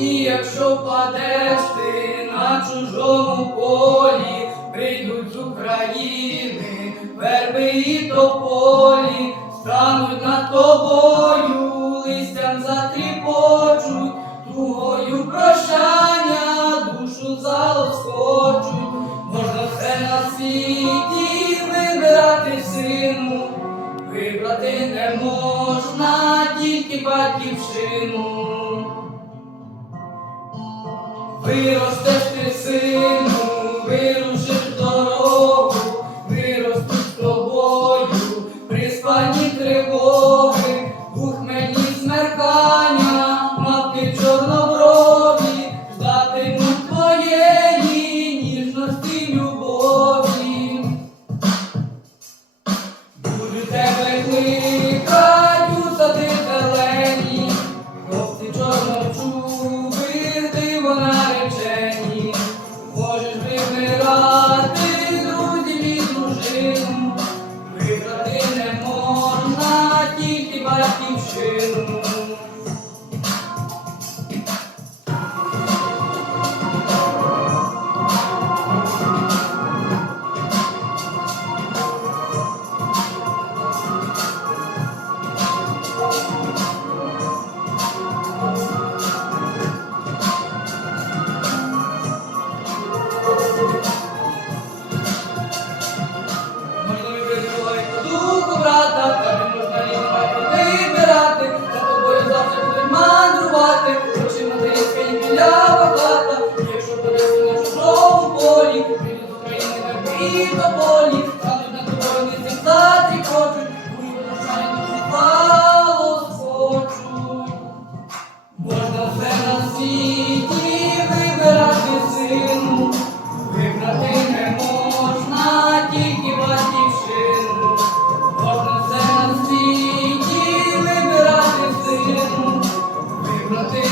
І якщо падеш на чужому полі, прийдуть з України, верби і тополі, стануть над тільки батьківщину. Виростеш України на віто на тобою низьким затрікочуть, твої прощання дуже пало схочуть. Можна все на світі вибирати сину, вибрати не можна тільки батьківщину. Можна все на світі вибирати сину, вибрати